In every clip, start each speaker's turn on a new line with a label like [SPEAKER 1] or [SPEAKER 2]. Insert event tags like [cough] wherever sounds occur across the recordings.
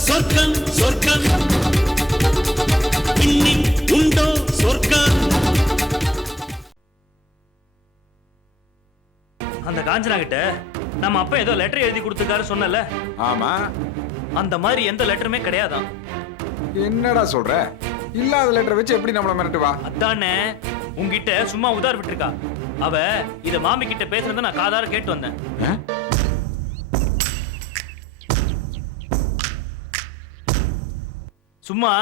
[SPEAKER 1] சொர்க்கம் சொர்க்கம் உண்டோ சொர்க்கம்?
[SPEAKER 2] அந்த காஞ்சனா கிட்ட நம்ம அப்பா ஏதோ லெட்டர் எழுதி கொடுத்துருக்காரு சொன்னல
[SPEAKER 3] ஆமா.
[SPEAKER 2] அந்த மாதிரி எந்த லெட்டருமே கிடையாதாம்
[SPEAKER 3] என்னடா சொல்ற? இல்லாத லெட்டர் வச்சு எப்படி நம்மள மிரட்டுவா?
[SPEAKER 2] அதானே. உங்ககிட்ட சும்மா உதார் விட்டுருக்கா. அவ இத மாமி கிட்ட பேசுறத நான் காதார கேட்டு வந்தேன்? சும்மா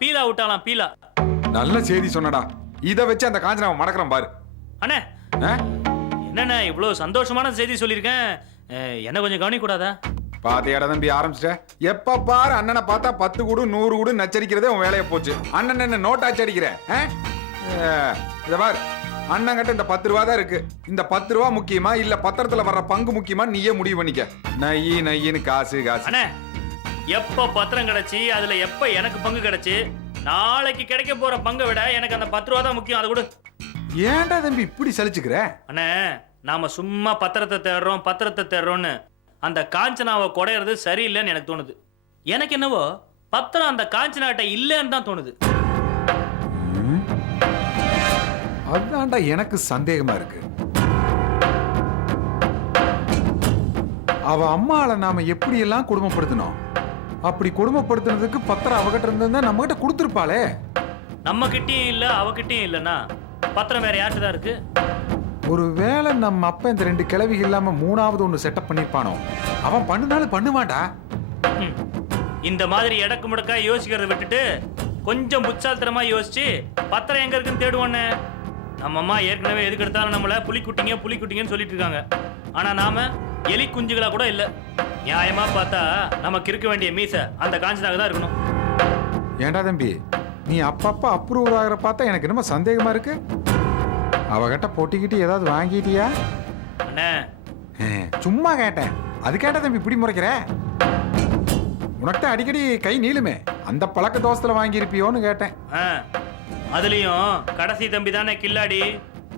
[SPEAKER 2] பீலா விட்டாலாம் பீலா.
[SPEAKER 3] நல்ல செய்தி சொன்னடா. இத வச்சு அந்த காஞ்சனாவை மடக்கறோம் பாரு.
[SPEAKER 2] அண்ணே? என்னண்ணே இவ்வளவு சந்தோஷமான செய்தி சொல்லியிருக்கேன். என்ன கொஞ்சம் கவனிக்க கூடாதா
[SPEAKER 3] பாத்தியாடா தம்பி ஆரம்பிச்சிட்ட. எப்ப பாரு அண்ணனை பார்த்தா பத்து கூடு நூறு கூடு நச்சரிக்கிறதே உன் வேலையை போச்சு. அண்ணன் என்ன நோட் அச்சடிக்கிற ஆ? ஆ, இத பாரு. அண்ணன் கிட்ட இந்த பத்து ரூபா தான் இருக்கு. இந்த பத்து ரூபா முக்கியமா இல்ல பத்திரத்துல வர்ற பங்கு முக்கியமா நீயே முடிவு பண்ணிக்க. நையி நையின்னு காசு காசு.
[SPEAKER 2] அண்ணே எப்ப பத்திரம் கிடைச்சி அதுல எப்ப எனக்கு பங்கு கிடைச்சு நாளைக்கு கிடைக்க போற பங்கை விட எனக்கு அந்த பத்து ரூபா தான் முக்கியம். அதை கொடு.
[SPEAKER 3] ஏன்டா தம்பி இப்படி சலிச்சுக்கிற?
[SPEAKER 2] அண்ணே நாம சும்மா பத்திரத்தை தேடுறோம் பத்திரத்தை தேடுறோம்னு அந்த காஞ்சனாவை குடையிறது சரியில்லைன்னு எனக்கு தோணுது. எனக்கு என்னவோ பத்திரம் அந்த காஞ்சனாட்ட இல்லைன்னு தான் தோணுது.
[SPEAKER 3] அதான்டா எனக்கு சந்தேகமா இருக்கு. அவ அம்மாளை நாம எப்படியெல்லாம் கொடுமைப்படுத்தினோம் அப்படி கொடுமைப்படுத்தினதுக்கு பத்திரம் அவகிட்ட இருந்திருந்தா நம்ம கிட்ட கொடுத்துருப்பாளே.
[SPEAKER 2] நம்ம கிட்டயும் இல்ல அவகிட்டயும் இல்லைன்னா பத்திரம் வேற யார்கிட்ட தான் இருக்கு?
[SPEAKER 3] ஒருவேளை நம்ம அப்ப இந்த ரெண்டு கிழவிகள் இல்லாம மூணாவது ஒண்ணு செட்டப் பண்ணிருப்பானோ? அவன் பண்ணுனாலும் பண்ணுவான்டா.
[SPEAKER 2] ம். இந்த மாதிரி எடக்கு முடக்கா யோசிக்கிறத விட்டுட்டு கொஞ்சம் புச்சால்தனமா யோசிச்சு பத்திரம் எங்க இருக்குன்னு தேடுவோன்னு நம்ம அம்மா ஏற்கனவே எதுக்கு எடுத்தாலும் நம்மள புலிக்குட்டிங்க புலிக்குட்டிங்கன்னு சொல்லிட்டு இருக்காங்க. ஆனா நாம எலி குஞ்சுகளா கூட இல்ல. நியாயமா பார்த்தா நமக்கு இருக்க வேண்டிய மீச அந்த காஞ்சனாக தான் இருக்கணும்.
[SPEAKER 3] ஏன்டா தம்பி? நீ அப்பப்ப அப்ரூவ் ஆகிற பார்த்தா எனக்கு என்னமோ சந்தேகமா இருக்கு. அவகிட்ட பொட்டிக்கிட்டு ஏதாவது வாங்கிட்டியா?
[SPEAKER 2] அண்ணே.
[SPEAKER 3] சும்மா கேட்டேன். அது கேட்டா தம்பி இப்படி முறைக்கிற? உனக்கிட்ட அடிக்கடி கை நீளுமே. அந்த பழக்க தோசத்துல வாங்கியிருப்பியோன்னு கேட்டேன்.
[SPEAKER 2] அதுலயும் கடைசி தம்பி தானே கில்லாடி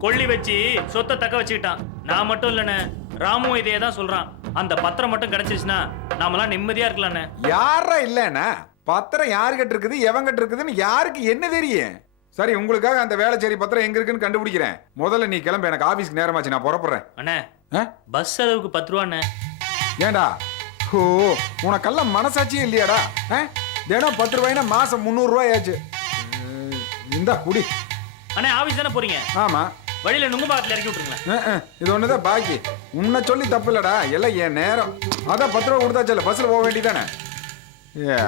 [SPEAKER 2] கொள்ளி வச்சு சொத்தை தக்க வச்சுக்கிட்டான். நான் மட்டும் இல்லைண்ணே ராமும் இதே தான் சொல்றான். அந்த பத்திரம் மட்டும் கிடைச்சிச்சுன்னா நாமெல்லாம் நிம்மதியா இருக்கலாண்ணே.
[SPEAKER 3] யாரா இல்லைண்ணா? பத்திரம் யாருகிட்ட இருக்குது எவங்கிட்ட இருக்குதுன்னு யாருக்கு என்ன தெரியும்? சரி உங்களுக்காக அந்த வேலைச்சேரி பத்திரம் எங்க இருக்குன்னு கண்டுபிடிக்கிறேன். முதல்ல நீ கிளம்பு எனக்கு ஆபீஸ்க்கு நேரமாச்சு நான் புறப்படுறேன்.
[SPEAKER 2] அண்ணே? பஸ் செலவுக்கு பத்து ரூபாண்ணே.
[SPEAKER 3] ஏண்டா? ஓ உனக்கெல்லாம் மனசாட்சியே இல்லையாடா? தினம் பத்து ரூபாய்னா மாசம் முந்நூறு ரூபாய் ஆச்சு உம், இந்தா குடி.
[SPEAKER 2] அண்ணே ஆபீஸ் தானே போறீங்க?
[SPEAKER 3] ஆமா.
[SPEAKER 2] வழியில நுங்கு பாக்கத்துல இறக்கி விட்டுருங்களேன்.
[SPEAKER 3] இது ஒண்ணுதான் பாக்கி. உன்னை சொல்லி தப்பு இல்லடா எல்லாம் என் நேரம். அதான் பத்து ரூபா கொடுத்தாச்சு பஸ்ல போக வேண்டியதானே ஏ.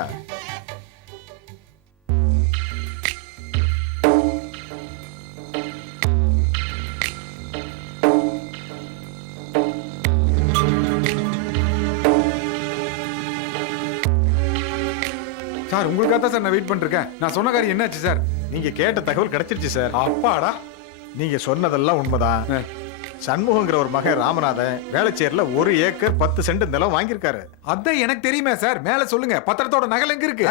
[SPEAKER 3] சார் உங்களுக்காக தான் சார் நான் வெயிட் பண்ணிருக்கேன். நான் சொன்ன காரியம் என்னாச்சு சார்?
[SPEAKER 4] நீங்க கேட்ட தகவல் கிடைச்சிருச்சு சார்.
[SPEAKER 3] அப்பாடா
[SPEAKER 4] நீங்க சொன்னதெல்லாம் உண்மைதான். சண்முகங்கிற ஒரு மகன் ராமநாதன் வேளச்சேரியில ஒரு ஏக்கர் பத்து சென்ட் நிலம் வாங்கியிருக்காரு.
[SPEAKER 3] அதான் எனக்கு தெரியுமே சார். மேல சொல்லுங்க. பத்திரத்தோட நகல் எங்க இருக்கு?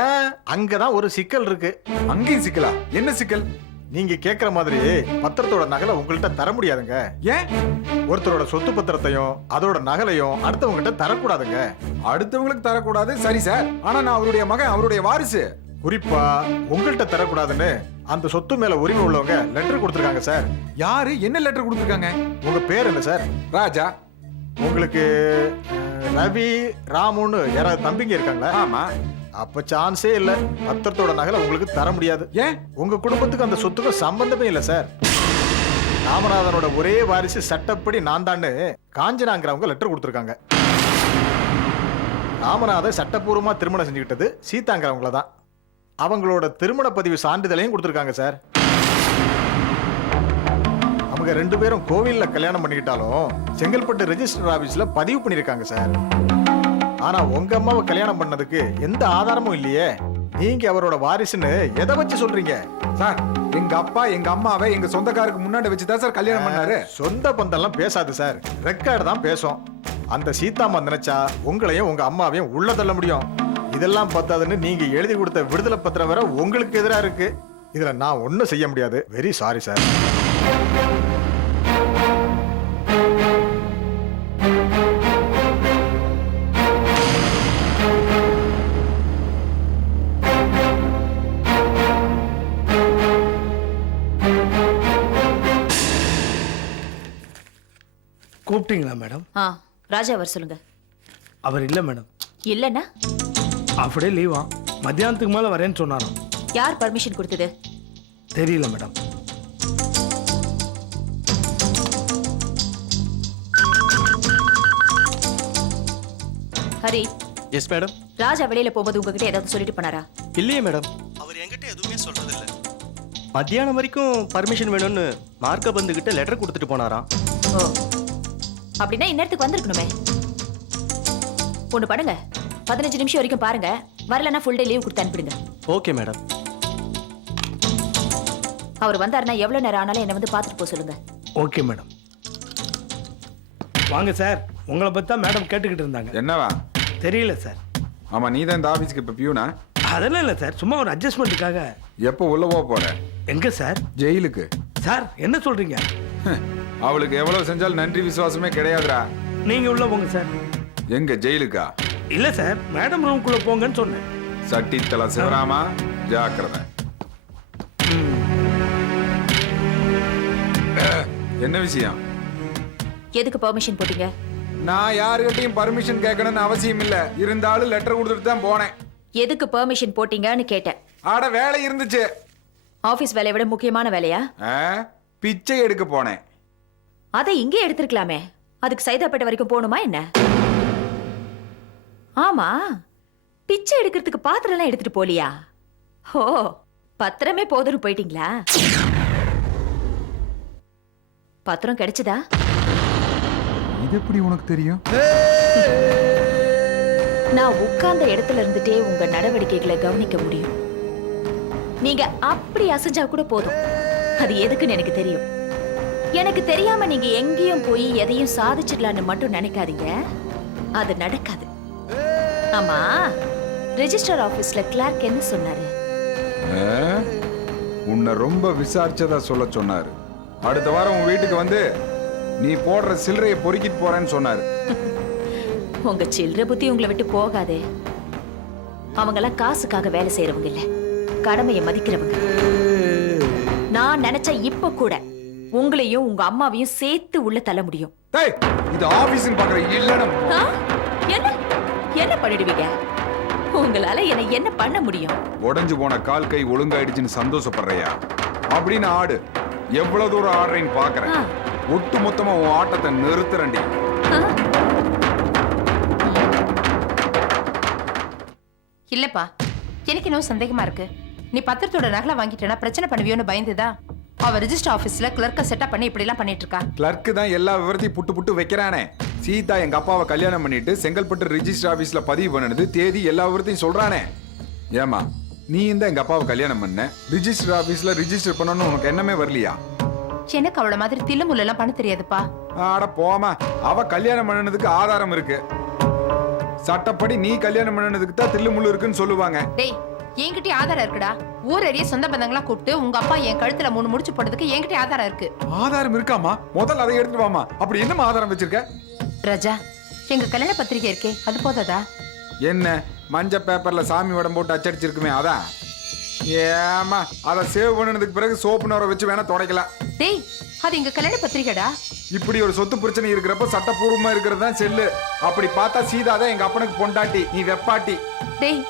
[SPEAKER 4] அங்கதான் ஒரு சிக்கல் இருக்கு.
[SPEAKER 3] அங்கேயும் சிக்கலா? என்ன சிக்கல்?
[SPEAKER 4] நீங்க கேக்குற மாதிரி பத்திரத்தோட நகலை உங்கள்கிட்ட தர முடியாதுங்க.
[SPEAKER 3] ஏன்?
[SPEAKER 4] ஒருத்தரோட சொத்து பத்திரத்தையும் அதோட நகலையும் அடுத்தவங்க கிட்ட தரக்கூடாதுங்க.
[SPEAKER 3] அடுத்தவங்களுக்கு தரக்கூடாது. சரி சார். ஆனா நான் அவருடைய மகன் அவருடைய வாரிசு.
[SPEAKER 4] குறிப்பா உங்கள்கிட்ட தரக்கூடாதுன்னு அந்த சொத்து மேல உரிமை உள்ளவங்க லெட்டர் கொடுத்துருக்காங்க சார்
[SPEAKER 3] யாரு? என்ன லெட்டர் கொடுத்துருக்காங்க?
[SPEAKER 4] உங்க பேர் என்ன சார்
[SPEAKER 3] ராஜா.
[SPEAKER 4] உங்களுக்கு அஹ், ரவி ராமுன்னு யாராவது தம்பிங்க இருக்காங்களா?
[SPEAKER 3] ஆமா.
[SPEAKER 4] அப்ப சான்ஸே இல்ல. பத்திரத்தோட நகலை உங்களுக்கு தர முடியாது.
[SPEAKER 3] ஏன்?
[SPEAKER 4] உங்க குடும்பத்துக்கு அந்த சொத்துக்கும் சம்பந்தமே இல்ல சார் ராமநாதனோட ஒரே வாரிசு சட்டப்படி நான் தான்னு காஞ்சனாங்கிறவங்க லெட்டர் கொடுத்துருக்காங்க. ராமநாதன் சட்டப்பூர்வமா திருமணம் செஞ்சுக்கிட்டது சீதாங்கிறவங்கள தான். அவங்களோட திருமண பதிவு சான்றிதழையும் கொடுத்துருக்காங்க சார். அவங்க ரெண்டு பேரும் கோவில்ல கல்யாணம் பண்ணிக்கிட்டாலும் செங்கல்பட்டு ரெஜிஸ்டர் ஆபீஸ்ல பதிவு பண்ணிருக்காங்க சார். ஆனா உங்க அம்மாவை கல்யாணம் பண்ணதுக்கு எந்த ஆதாரமும் இல்லையே. நீங்க அவரோட வாரிசுன்னு எதை வச்சு சொல்றீங்க?
[SPEAKER 3] சார் எங்க அப்பா எங்க அம்மாவை எங்க சொந்தக்காருக்கு முன்னாடி வச்சுதான் சார் கல்யாணம் பண்ணாரு.
[SPEAKER 4] சொந்த பந்தம்லாம் பேசாது சார். ரெக்கார்டு தான் பேசும். அந்த சீதாம்மா நினைச்சா உங்களையும் உங்க அம்மாவையும் உள்ள தள்ள முடியும். இதெல்லாம் பத்தாதுன்னு நீங்க எழுதி கொடுத்த விடுதலை பத்திரம் வேற உங்களுக்கு எதிரா இருக்கு. இதுல நான் ஒண்ணும் செய்ய முடியாது. வெரி சாரி சார்
[SPEAKER 5] கூப்பிட்டீங்களா மேடம்?
[SPEAKER 6] ஆ ராஜா வர சொல்லுங்க.
[SPEAKER 5] அவர் இல்லை மேடம்.
[SPEAKER 6] இல்லைன்னா?
[SPEAKER 5] அப்படியே லீவா மத்தியானத்துக்கு மேலே வரேன்னு சொன்னாராம்.
[SPEAKER 6] யார் பர்மிஷன் கொடுத்தது?
[SPEAKER 5] தெரியல madam
[SPEAKER 6] Hari.
[SPEAKER 7] Yes madam
[SPEAKER 6] Raja வெளியில போகும்போது உங்ககிட்ட ஏதாவது சொல்லிட்டு போனாரா?
[SPEAKER 7] இல்லையே மேடம் அவர் என்கிட்ட எதுவுமே சொல்றது இல்ல மத்தியானம் வரைக்கும் பர்மிஷன் வேணும்னு மார்க்க பந்து கிட்ட லெட்டர் கொடுத்துட்டு போனாராம்
[SPEAKER 6] ஓ. அப்படின்னா இந்நேரத்துக்கு வந்திருக்கணுமே. ஒண்ணு பண்ணுங்க. பதினஞ்சு நிமிஷம் வரைக்கும் பாருங்க. வரலன்னா ஃபுல் டே லீவ் கொடுத்து அனுப்பிடுங்க.
[SPEAKER 7] ஓகே மேடம்
[SPEAKER 6] அவர் வந்தாருன்னா எவ்வளவு நேரம் ஆனாலும் என்ன வந்து பார்த்துட்டு போக சொல்லுங்க.
[SPEAKER 5] ஓகே மேடம் வாங்க சார் உங்களை பற்றி தான் மேடம் கேட்டுக்கிட்டு இருந்தாங்க.
[SPEAKER 3] என்னவா?
[SPEAKER 5] தெரியல சார்
[SPEAKER 3] ஆமா நீ தான் இந்த ஆபீஸ்க்கு இப்ப பியூனா
[SPEAKER 5] அதெல்லாம் இல்லை சார் சும்மா ஒரு அட்ஜஸ்ட்மெண்ட்டுக்காக
[SPEAKER 3] எப்போ உள்ள போக போற?
[SPEAKER 5] எங்கே சார்
[SPEAKER 3] ஜெயிலுக்கு.
[SPEAKER 5] சார் என்ன சொல்கிறீங்க
[SPEAKER 3] அவளுக்கு எவ்வளவு செஞ்சாலும் நன்றி விசுவாசமே கிடையாதுடா.
[SPEAKER 5] நீங்கள் உள்ள போங்க சார்
[SPEAKER 3] எங்க ஜெயிலுக்கா?
[SPEAKER 5] இல்லை சார் மேடம் ரூம்குள்ளே போங்கன்னு சொன்னேன்.
[SPEAKER 3] சட்டி தலை சிவராமா? ஜாக்கிரதை. என்ன விஷயம்?
[SPEAKER 6] எதுக்கு பெர்மிஷன் போட்டீங்க?
[SPEAKER 3] நான் யாருகிட்டயும் பர்மிஷன் கேட்கணும்னு அவசியம் இல்ல. இருந்தாலும் லெட்டர் கொடுத்துட்டு தான் போனேன்.
[SPEAKER 6] எதுக்கு பெர்மிஷன் போட்டீங்கன்னு கேட்டேன்.
[SPEAKER 3] ஆட வேலை இருந்துச்சு.
[SPEAKER 6] ஆபீஸ் வேலையை விட முக்கியமான வேலையா?
[SPEAKER 3] ஆ, பிச்சை எடுக்க போனேன்.
[SPEAKER 6] அதை இங்கே எடுத்திருக்கலாமே. அதுக்கு சைதாப்பேட்டை வரைக்கும் போகணுமா என்ன? ஆமா. பிச்சை எடுக்கிறதுக்கு பாத்திரம் எல்லாம் எடுத்துட்டு போலியா? ஓ பத்திரமே போதும்னு போயிட்டீங்களா? பத்திரம் கிடைச்சதா?
[SPEAKER 3] இது எப்படி உனக்கு தெரியும்?
[SPEAKER 6] நான் உட்கார்ந்த இடத்துல இருந்துட்டே உங்க நடவடிக்கைகளை கவனிக்க முடியும். நீங்க அப்படி அசைஞ்சா கூட போதும். அது எதுக்குன்னு எனக்கு தெரியும். எனக்கு தெரியாம நீங்க எங்கேயும் போய் எதையும் சாதிச்சிடலான்னு மட்டும் நினைக்காதீங்க. அது நடக்காது. ஆமா. ரெஜிஸ்டர் ஆபீஸ்ல கிளார்க் என்ன சொன்னாரு?
[SPEAKER 3] உன்னை ரொம்ப விசாரிச்சதா சொல்ல சொன்னாரு. அடுத்த வாரம் உன் வீட்டுக்கு வந்து நீ போடுற சில்லறையை பொறுக்கிட்டு போறேன்னு சொன்னாரு. [laughs]
[SPEAKER 6] உங்க சில்லற புத்தி உங்களை விட்டு போகாதே. அவங்கெல்லாம் காசுக்காக வேலை செய்யறவங்க இல்ல. கடமையை மதிக்கிறவங்க. நான் நினைச்ச இப்ப கூட உங்களையும் உங்க அம்மாவையும் சேர்த்து உள்ள தள்ள முடியும்.
[SPEAKER 3] டேய் இது ஆபீஸ்னு பாக்குற இல்லன்னு
[SPEAKER 6] ஆ? என்ன பண்ணிடுவீங்க? உங்களால என்ன என்ன பண்ண முடியும்?
[SPEAKER 3] உடைஞ்சு போன கால் கை ஒழுங்காயிடுச்சுன்னு சந்தோஷப்படுறியா? அப்படின்னு ஆடு. எவ்வளவு தூரம் ஆடுறேன்னு பாக்குறேன். ஒட்டு மொத்தமா உன் ஆட்டத்தை நிறுத்துறேன்டி.
[SPEAKER 6] ஆ?
[SPEAKER 8] இல்லப்பா எனக்கு இன்னும் சந்தேகமா இருக்கு. நீ பத்திரத்தோட நகலை வாங்கிட்டேன்னா பிரச்சனை பண்ணுவியோன்னு பயந்துதா? அவ ரிஜிஸ்டர் ஆபீஸ்ல கிளர்க்க செட்டப் பண்ணி இப்படி எல்லாம் பண்ணிட்டு இருக்கா?
[SPEAKER 3] கிளர்க்கு தான் எல்லா விவரத்தையும் புட்டு புட்டு வைக்கிறானே. சீதா எங்க அப்பாவை கல்யாணம் பண்ணிட்டு செங்கல்பட்டு ரிஜிஸ்டர் ஆபீஸ்ல பதிவு பண்ணுனது தேதி எல்லா விவரத்தையும் சொல்றானே. ஏமா நீ இந்த எங்க அப்பாவை கல்யாணம் பண்ண? ரிஜிஸ்டர் ஆபீஸ்ல ரிஜிஸ்டர் பண்ணணும்னு உனக்கு எண்ணமே வரலையா?
[SPEAKER 8] எனக்கு அவள மாதிரி தில்லுமுல்ல எல்லாம் பண்ண தெரியாதுப்பா.
[SPEAKER 3] ஆட போமா அவ கல்யாணம் பண்ணனதுக்கு ஆதாரம் இருக்கு. சட்டப்படி நீ கல்யாணம் பண்ணனதுக்கு தான் தில்லு முள்ளு இருக்குன்னு சொல்லுவாங்க.
[SPEAKER 8] டேய் என்கிட்ட ஆதாரம் இருக்குடா. ஊரறிய சொந்த பந்தங்களா கூப்பிட்டு உங்க அப்பா என் கழுத்துல மூணு முடிச்சு போட்டதுக்கு என்கிட்ட ஆதாரம் இருக்கு.
[SPEAKER 3] ஆதாரம் இருக்காமா முதல்ல அதை எடுத்துட்டு வாமா அப்படி என்னமா ஆதாரம் வச்சிருக்க?
[SPEAKER 8] ராஜா எங்க கல்யாண பத்திரிக்கை இருக்கே அது போதாதா?
[SPEAKER 3] என்ன மஞ்ச பேப்பர்ல சாமி வடம் போட்டு அச்சடிச்சிருக்குமே அதான். ஏமா அதை சேவ் பண்ணனதுக்கு பிறகு சோப்பு நோரை வச்சு வேணா துடைக்கலாம்.
[SPEAKER 8] டேய் அது எங்க கல்யாண பத்திரிக்கைடா?
[SPEAKER 3] இப்படி ஒரு சொத்து பிரச்சனை இருக்கிறப்ப சட்டப்பூர்வமா இருக்கிறது தான் செல்லு. அப்படி பார்த்தா சீதா தான் எங்க அப்பனுக்கு பொண்டாட்டி நீ வெப்பாட்டி.
[SPEAKER 8] டேய்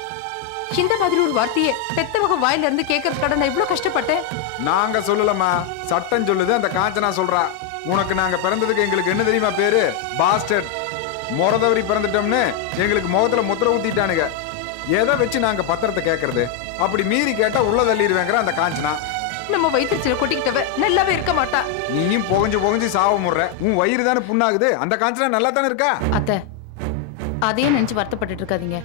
[SPEAKER 8] இந்த மாதிரி ஒரு வார்த்தையை பெத்தவங்க வாயில இருந்து கேட்கறதுக்காக நான் இவ்வளவு கஷ்டப்பட்டேன்?
[SPEAKER 3] நாங்க சொல்லலம்மா சட்டம் சொல்லுது அந்த காஞ்சனா சொல்றா. உனக்கு நாங்க பிறந்ததுக்கு எங்களுக்கு என்ன தெரியுமா பேரு? பாஸ்டர் முறதவரி பிறந்துட்டோம்னு எங்களுக்கு முகத்துல முத்திர ஊத்திட்டானுங்க. எதை வச்சு நாங்க பத்திரத்தை கேட்கறது அப்படி மீறி கேட்டா உள்ள தள்ளிடுவேங்கிற அந்த காஞ்சனா.
[SPEAKER 8] நம்ம வயிற்றுச்சில கொட்டிக்கிட்டவ நல்லாவே இருக்க மாட்டா.
[SPEAKER 3] நீயும் புகஞ்சு புகஞ்சு சாவ முடுற. உன் வயிறு தானே புண்ணாகுது. அந்த காஞ்சனா நல்லா தானே இருக்கா?
[SPEAKER 8] அத்தை அதையே நினைச்சு வருத்தப்பட்டுட்டு இருக்காதீங்க.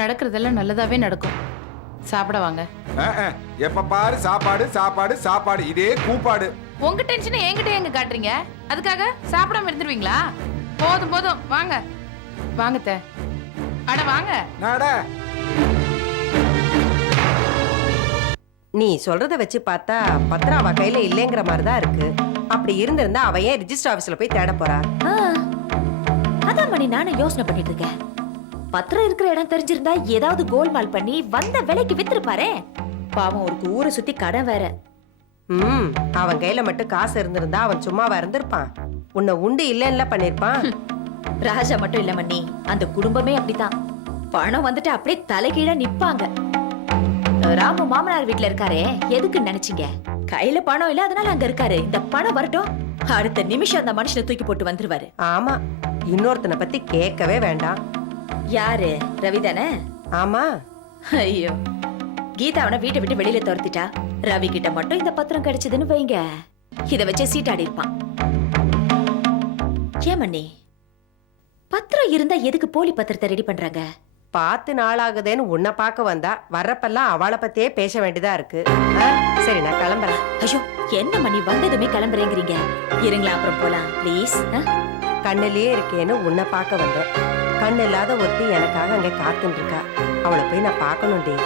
[SPEAKER 8] நடக்கிறதெல்லாம் நல்லதாவே நடக்கும். சாப்பிட வாங்க.
[SPEAKER 3] எப்ப பாரு சாப்பாடு சாப்பாடு சாப்பாடு. இதே கூப்பாடு.
[SPEAKER 8] உங்க டென்ஷனை என்கிட்ட எங்க காட்டுறீங்க? அதுக்காக சாப்பிடாம இருந்துருவீங்களா? போதும் போதும். வாங்க. வாங்க அத்தை. அட வாங்க.
[SPEAKER 3] நாட.
[SPEAKER 9] நீ சொல்றத வச்சு பார்த்தா பத்திரம் அவ கையில இல்லைங்கிற மாதிரி தான் இருக்கு. அப்படி இருந்திருந்தா அவ ஏன் ரிஜிஸ்டர் ஆபீஸ்ல போய் தேட போறா?
[SPEAKER 6] ஆ, அதான் மணி நானும் யோசனை பண்ணிட்டு இருக்கேன். பத்திரம் இருக்கிற இடம் தெரிஞ்சிருந்தா ஏதாவது கோல்மால் பண்ணி வந்த விலைக்கு வித்துருப்பாரே. பாவம் ஒரு ஊரை சுத்தி கடன் வேற.
[SPEAKER 9] ம் அவன் கையில மட்டும் காசு இருந்திருந்தா அவன் சும்மாவா இருந்திருப்பான். உன்னை உண்டு இல்லைன்னுல பண்ணிருப்பான். [laughs]
[SPEAKER 6] ராஜா மட்டும் இல்ல மண்ணி அந்த குடும்பமே அப்படித்தான். பணம் வந்துட்டு அப்படியே தலைகீழ நிப்பாங்க. ராமு மாமனார் வீட்ல இருக்காரே எதுக்கு நினைச்சீங்க? கையில பணம் இல்ல அதனால அங்க இருக்காரு. இந்த பணம் வரட்டும். அடுத்த நிமிஷம் அந்த மனுஷனை தூக்கி போட்டு வந்துருவாரு.
[SPEAKER 9] ஆமா இன்னொருத்தனை பத்தி கேட்கவே வேண்டாம்.
[SPEAKER 6] யாரு? ரவி தானே?
[SPEAKER 9] ஆமா.
[SPEAKER 6] ஐயோ. கீதா அவனை வீட்டை விட்டு வெளியில துரத்திட்டா. ரவி கிட்ட மட்டும் இந்த பத்திரம் கிடைச்சதுன்னு வைங்க. இத வச்சு சீட்டாடி இருப்பான். ஏன் மண்ணி பத்திரம் இருந்தா எதுக்கு போலி பத்திரத்தை ரெடி பண்றாங்க?
[SPEAKER 9] பார்த்து நாளாகுதேன்னு உன்னை பார்க்க வந்தா வர்றப்பெல்லாம் அவளை பத்தியே பேச வேண்டியதா இருக்கு. சரி நான் கிளம்புறேன்.
[SPEAKER 6] ஐயோ என்ன மணி வந்ததுமே கிளம்புறேங்கிறீங்க. இருங்களா அப்புறம் போலாம். ப்ளீஸ்
[SPEAKER 9] கண்ணுலயே இருக்கேன்னு உன்னை பார்க்க வந்தேன். கண்ணு இல்லாத ஒருத்தி எனக்காக அங்க காத்துட்டு இருக்கா. அவளை போய் நான் பார்க்கணும்டி.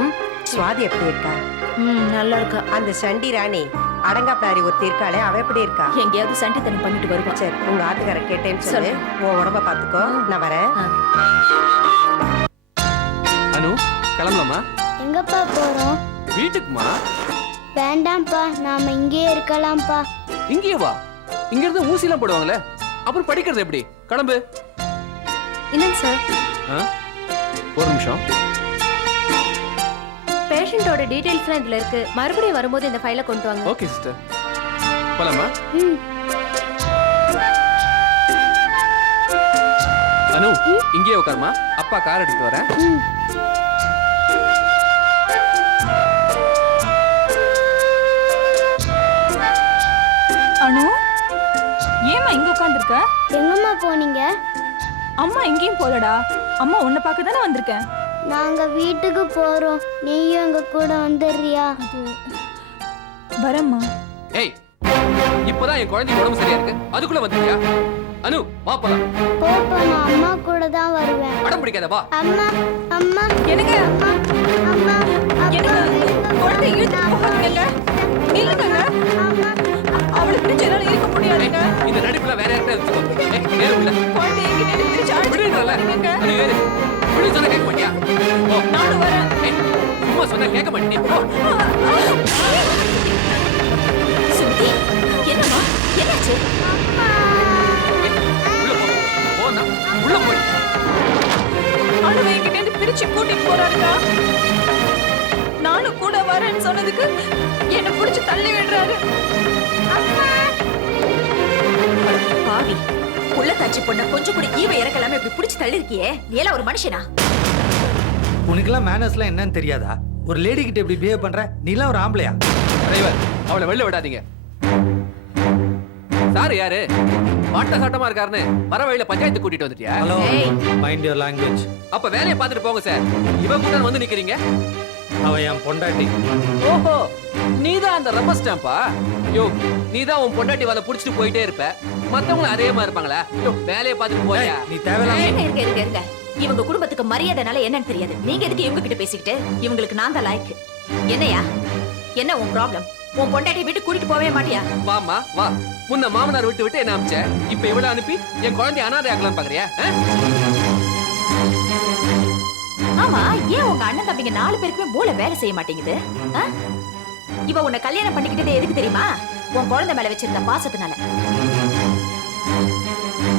[SPEAKER 9] ம்? சுவாதி எப்படி இருக்கா?
[SPEAKER 6] ம் நல்லா இருக்கா.
[SPEAKER 9] அந்த சண்டி ராணி அடங்காப்பிளாரி ஒருத்தி இருக்காளே அவ எப்படி இருக்கா?
[SPEAKER 6] எங்கேயாவது சண்டித்தனம் பண்ணிட்டு வருவான்
[SPEAKER 9] சரி உங்க ஆத்துக்கார கேட்டேன்னு சொல்லு. உன் உடம்ப பாத்துக்கோ நான் வரேன்.
[SPEAKER 10] அனு கிளம்பலாமா?
[SPEAKER 11] எங்கப்பா போறோம்?
[SPEAKER 10] வீட்டுக்குமா?
[SPEAKER 11] வேண்டாம்ப்பா நாம இங்கேயே இருக்கலாம்ப்பா.
[SPEAKER 10] இங்கேயே வா. இங்க இருந்து ஊசிலாம் போடுவாங்களே. அப்புறம் படிக்கிறது எப்படி? கிளம்பு.
[SPEAKER 8] இல்லைங்க சார்.
[SPEAKER 10] ஆ? ஒரு நிமிஷம்.
[SPEAKER 8] பேஷண்டோட டீடைல்ஸ்லாம் இதுல இருக்கு. மறுபடியும் வரும்போது இந்த ஃபைலை கொண்டு வாங்க.
[SPEAKER 10] ஓகே சிஸ்டர் போலாமா?
[SPEAKER 11] ம்.
[SPEAKER 10] அனு இங்கேயே உட்காருமா? அப்பா கார் எடுத்து வரேன்.
[SPEAKER 11] ம்.
[SPEAKER 12] அனு ஏமா இங்க உட்காந்துருக்க
[SPEAKER 11] எங்கம்மா போனீங்க?
[SPEAKER 12] அம்மா எங்கேயும் போலடா. அம்மா உன்னை பார்க்க தானே வந்திருக்கேன்.
[SPEAKER 11] நாங்க வீட்டுக்கு போறோம். நீயும் எங்க கூட வந்துடுறியா?
[SPEAKER 12] வரேம்மா.
[SPEAKER 10] ஏய் இப்பதான் என் குழந்தைக்கு உடம்பு சரியா இருக்கு. அதுக்குள்ள வந்துட்டியா? அனு வா போலாம்.
[SPEAKER 11] போப்பா நான் அம்மா கூட தான் வருவேன்.
[SPEAKER 10] அடம் பிடிக்காத வா.
[SPEAKER 11] அம்மா அம்மா
[SPEAKER 12] என்னங்க
[SPEAKER 11] அம்மா அம்மா
[SPEAKER 12] என்னங்க குழந்தை இழுத்து
[SPEAKER 11] அம்மா
[SPEAKER 12] பிடிச்சு என்னால இருக்க முடியாதுங்க
[SPEAKER 10] இந்த நடிப்புல வேற யார்கிட்ட வச்சுக்கோ ஏறு உள்ள
[SPEAKER 12] குழந்தை பிடிச்சு
[SPEAKER 10] ஏறு. விடு சொன்னா கேட்க மாட்டியா
[SPEAKER 12] நானும் வரேன்.
[SPEAKER 10] சும்மா சொன்னா கேட்க மாட்டியா போ.
[SPEAKER 6] சுமதி என்னம்மா? என்னாச்சு?
[SPEAKER 10] போனா உள்ள போய்.
[SPEAKER 12] அனுவை எங்கிட்ட இருந்து பிரிச்சு கூட்டிட்டு நானும் கூட வரேன்னு சொன்னதுக்கு என்ன பிடிச்சு தள்ளி விடுறாரு.
[SPEAKER 6] பாவி தாச்சி பொண்ண கொஞ்சம் கூட ஈவ இறக்கலாம இப்படி புடிச்சு தள்ளி இருக்கியே நீ எல்லாம் ஒரு மனுஷனா?
[SPEAKER 5] உனக்கெல்லாம் மேனர்ஸ்லாம் என்னன்னு தெரியாதா? ஒரு லேடி கிட்ட இப்படி பிஹேவ் பண்ற? நீலாம் ஒரு ஆம்பளையா?
[SPEAKER 10] டிரைவர் அவளை வெளில விடாதீங்க. சார் யாரு? வாட்ட சாட்டமா இருக்காருன்னு வர வழியில பஞ்சாயத்து கூட்டிட்டு வந்துட்டியா?
[SPEAKER 5] ஹலோ. மைண்ட் யுவர் லாங்குவேஜ்
[SPEAKER 10] அப்ப வேலையை பார்த்துட்டு போங்க சார். இவ கூட வந்து நிக்கிறீங்க?
[SPEAKER 5] அவ என் பொண்டாட்டி.
[SPEAKER 10] ஓஹோ நீதான் அந்த ரப்பர் ஸ்டாம்பா யோ நீதான் உன் பொண்டாட்டி வேலை புடிச்சிட்டு போயிட்டே இருப்ப. மத்தவங்களும் அதே மாதிரி இருப்பாங்களா? யோ வேலையை பார்த்துட்டு போயா
[SPEAKER 5] நீ தேவையில்லாம
[SPEAKER 6] இருங்க இருங்க இருங்க இருங்க. இவங்க குடும்பத்துக்கு மரியாதைனால என்னன்னு தெரியாது. நீங்க எதுக்கு இவங்க கிட்ட பேசிக்கிட்டு? இவங்களுக்கு நான் தான் லாய்க்கு. என்னையா? என்ன உன் ப்ராப்ளம் உன் பொண்டாட்டி வீட்டு கூட்டிட்டு போவே மாட்டியா?
[SPEAKER 10] வாமா வா. முன்ன மாமனார் விட்டு விட்டு என்ன அமிச்ச? இப்ப இவ்வளவு அனுப்பி என் குழந்தைய அனாதை ஆக்கலாம்னு பாக்குறியா? ஆ?
[SPEAKER 6] ஆமா ஏன் உங்க அண்ணன் தம்பிங்க நாலு பேருக்குமே மூளை வேலை செய்ய மாட்டேங்குது? இவ உன்னை கல்யாணம் பண்ணிக்கிட்டது எதுக்கு தெரியுமா? உன் குழந்தை மேல வச்சிருந்த பாசத்தினால.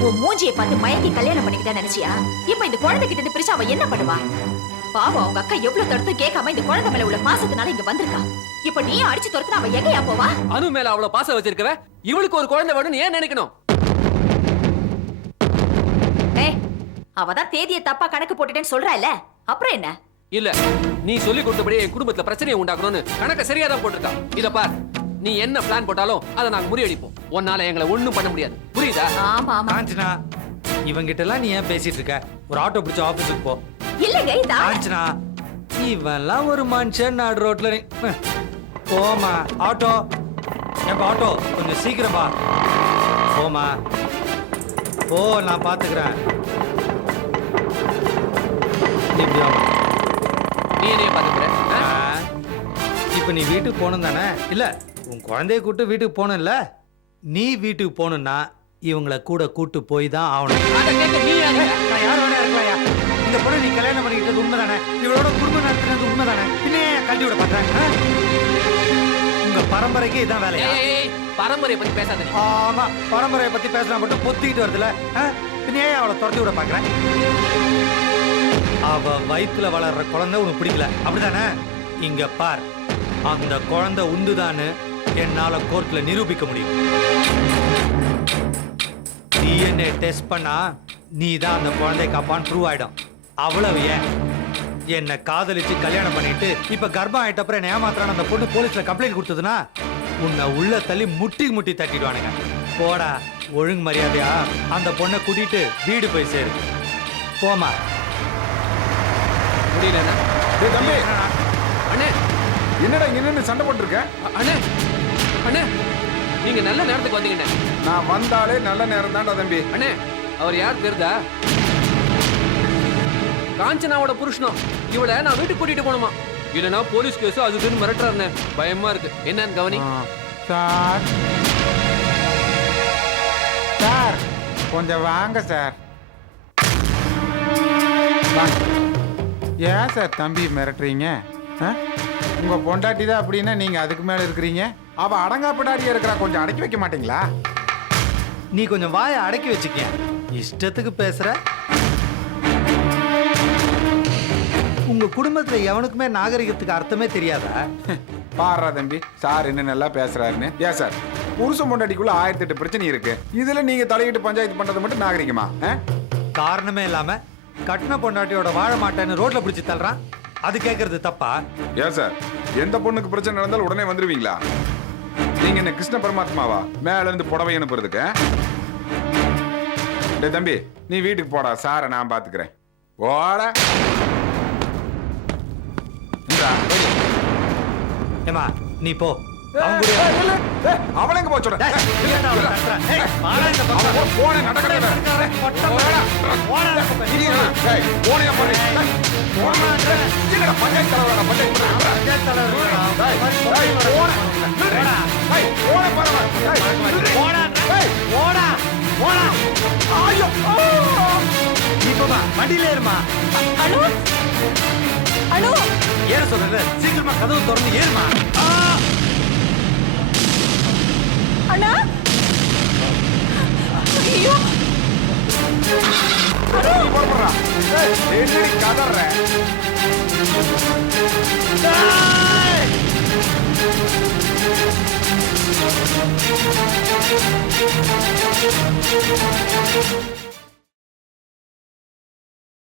[SPEAKER 6] உன் மூஞ்சியை பார்த்து மயக்கி கல்யாணம் பண்ணிக்கிட்டா நினைச்சியா? இப்ப இந்த குழந்தை கிட்ட இருந்து பிரிச்சு அவ என்ன பண்ணுவா? பாவம் அவங்க அக்கா எவ்வளவு தடுத்து கேட்காம இந்த குழந்தை மேல உள்ள பாசத்தினால இங்க வந்திருக்கா. இப்ப நீ அடிச்சு துரத்துனா அவ எங்கயா போவா?
[SPEAKER 10] அனு மேல அவ்வளவு பாசம் வச்சிருக்கவ இவளுக்கு ஒரு குழந்தை வேணும்னு ஏன் நினைக்கணும்?
[SPEAKER 6] அவதான் தேதியை தப்பா கணக்கு போட்டுட்டேன்னு சொல்றா இல்ல? அப்புறம் என்ன?
[SPEAKER 10] இல்ல நீ சொல்லி கொடுத்தபடி என் குடும்பத்துல பிரச்சனையை உண்டாக்கணும்னு கணக்க சரியா தான் போட்டிருக்கா இத பார் நீ என்ன பிளான் போட்டாலும் அதை நாங்க முறியடிப்போம். உன்னால எங்களை ஒண்ணும் பண்ண முடியாது. புரியுதா?
[SPEAKER 6] ஆமா ஆமா.
[SPEAKER 5] காஞ்சனா இவங்கிட்ட எல்லாம் நீ ஏன் பேசிட்டு இருக்க? ஒரு ஆட்டோ பிடிச்ச ஆபீஸுக்கு போ.
[SPEAKER 6] இல்லங்க ஆளு-
[SPEAKER 5] காஞ்சனா இவன்லாம் ஒரு மனுஷன் நாடு ரோட்ல. போமா ஆட்டோ. ஏப்பா ஆட்டோ கொஞ்சம் சீக்கிரம் வா. போமா போ நான் பாத்துக்கிறேன்.
[SPEAKER 10] நீ என்னைய பாத்துக்கிற
[SPEAKER 5] ஆ, இப்ப நீ வீட்டுக்கு போகணும் தானே? இல்ல உன் குழந்தைய கூட்டு வீட்டுக்கு போகணும்ல? நீ வீட்டுக்கு போகணும்னா இவங்கள கூட கூட்டு போய் தான் ஆகணும்.
[SPEAKER 10] அதை?
[SPEAKER 5] நான் யார் வேணா இருக்கலாம்யா இந்த பொண்ணை நீ கல்யாணம் பண்ணிக்கிட்டது உண்மைதானே இவளோட குடும்பம் நடத்துனது உண்மைதானே பின்ன ஏன் கழட்டி விட உங்க பரம்பரைக்கு இதான் வேலையா?
[SPEAKER 10] ஏய், ஏய், ஏய், பரம்பரையை பத்தி பேசாத நீ.
[SPEAKER 5] ஆமா பரம்பரையை பத்தி பேசினா மட்டும் பொத்திக்கிட்டு வருதுல ஆ? பின்ன ஏன் அவளை துரத்தி விட பாக்குறேன் அவ வயிற்றுல வளர்ற குழந்தை உனக்கு பிடிக்கல. அப்படிதானே? இங்க பார். அந்த குழந்தை உண்டுதான்னு என்னால கோர்ட்ல நிரூபிக்க முடியும். டிஎன்ஏ டெஸ்ட் பண்ணா நீ தான் அந்த குழந்தை காப்பான்னு ப்ரூவ் ஆயிடும். அவ்வளவு ஏன்? என்னை காதலிச்சு கல்யாணம் பண்ணிட்டு இப்ப கர்ப்பம் ஆயிட்ட அப்புறம் ஏமாத்துறான அந்த பொண்ணு போலீஸ்ல கம்ப்ளைண்ட் கொடுத்ததுன்னா உன்னை உள்ள தள்ளி முட்டி முட்டி தட்டிடுவானுங்க. போடா ஒழுங்கு மரியாதையா? அந்த பொண்ணை கூட்டிட்டு வீடு போய் சேரு. போமா
[SPEAKER 10] முடியலண்ணா.
[SPEAKER 3] டேய் தம்பி.
[SPEAKER 10] அண்ணே.
[SPEAKER 3] என்னடா இங்க சண்டை போட்டுருக்க?
[SPEAKER 10] அண்ணே. அண்ணே. நீங்க நல்ல நேரத்துக்கு வந்தீங்கண்ணே.
[SPEAKER 3] நான் வந்தாலே நல்ல நேரம் தான்டா தம்பி.
[SPEAKER 10] அண்ணே அவர் யார் தெரியுதா காஞ்சனாவோட புருஷனும். இவளை நான் வீட்டுக்கு கூட்டிட்டு போகணுமா? இல்லைன்னா போலீஸ் கேஸ் அது இதுன்னு மிரட்டுறாருண்ணே. பயமா இருக்கு. என்னன்னு கவனி.
[SPEAKER 3] சார். சார் கொஞ்சம் வாங்க சார். வாங்க. ஏன் சார் தம்பி மிரட்டுறீங்க? ஆ? உங்க பொண்டாட்டி தான் அப்படின்னா நீங்க அதுக்கு மேல இருக்கிறீங்க? அவ அடங்கா பிடாரியா இருக்கிறா கொஞ்சம் அடக்கி வைக்க மாட்டீங்களா?
[SPEAKER 5] நீ கொஞ்சம் வாயை அடக்கி வச்சுக்க இஷ்டத்துக்கு பேசுற. உங்க குடும்பத்துல எவனுக்குமே நாகரிகத்துக்கு அர்த்தமே தெரியாதா? [laughs]
[SPEAKER 3] பாடுறா தம்பி. சார் என்ன நல்லா பேசுறாருன்னு. ஏன் சார்? புருஷன் பொண்டாட்டிக்குள்ள ஆயிரத்தி எட்டு பிரச்சனை இருக்கு. இதுல நீங்க தலையிட்டு பஞ்சாயத்து பண்றது மட்டும் நாகரிகமா?
[SPEAKER 5] காரணமே இல்லாம கட்டின பொண்டாட்டியோட வாழ மாட்டேன்னு ரோட்ல பிடிச்சி தள்ளுறான் அது கேட்கறது தப்பா?
[SPEAKER 3] ஏன் சார். எந்த பொண்ணுக்கு பிரச்சனை நடந்தாலும் உடனே வந்துருவீங்களா? நீங்க என்ன கிருஷ்ண பரமாத்மாவா? மேல இருந்து புடவை அனுப்புறதுக்கு டேய் தம்பி நீ வீட்டுக்கு போடா. சாரை நான் பாத்துக்கிறேன். போடா.
[SPEAKER 5] ஏமா நீ போ. அவங்க கூட
[SPEAKER 3] ஏய், இல்ல, ஏய், அவளை எங்க போக சொல்ற?
[SPEAKER 5] டேய்,
[SPEAKER 3] ஏய்,
[SPEAKER 5] ஏன்டா அவளை
[SPEAKER 3] இல்ல.
[SPEAKER 5] தட்டுற? ஏய், வாடா இந்த பக்கம்.
[SPEAKER 3] அவன் போ- போனே, நடக்கவே இல்லை. போடா.
[SPEAKER 5] போடா இந்த பக்கம்.
[SPEAKER 3] நீ என்ன? ஏய், போனையா பாரு. ஏய், போனா, ஏய், என்னடா பஞ்சாயத்து தலைவரா, பஞ்சாயத்து தலைவரா? போனை.
[SPEAKER 5] போடா போடா போடா
[SPEAKER 3] ஐயோ, ஆ.
[SPEAKER 5] நீ போமா வண்டியில ஏறுமா
[SPEAKER 12] அனு அனு
[SPEAKER 5] ஏற சொல்றேன் சீக்கிரமா கதவு திறந்து ஏறுமா
[SPEAKER 12] அண்ணா ஐயோ
[SPEAKER 3] நீ புறப்படுறா. ஏய், கதற?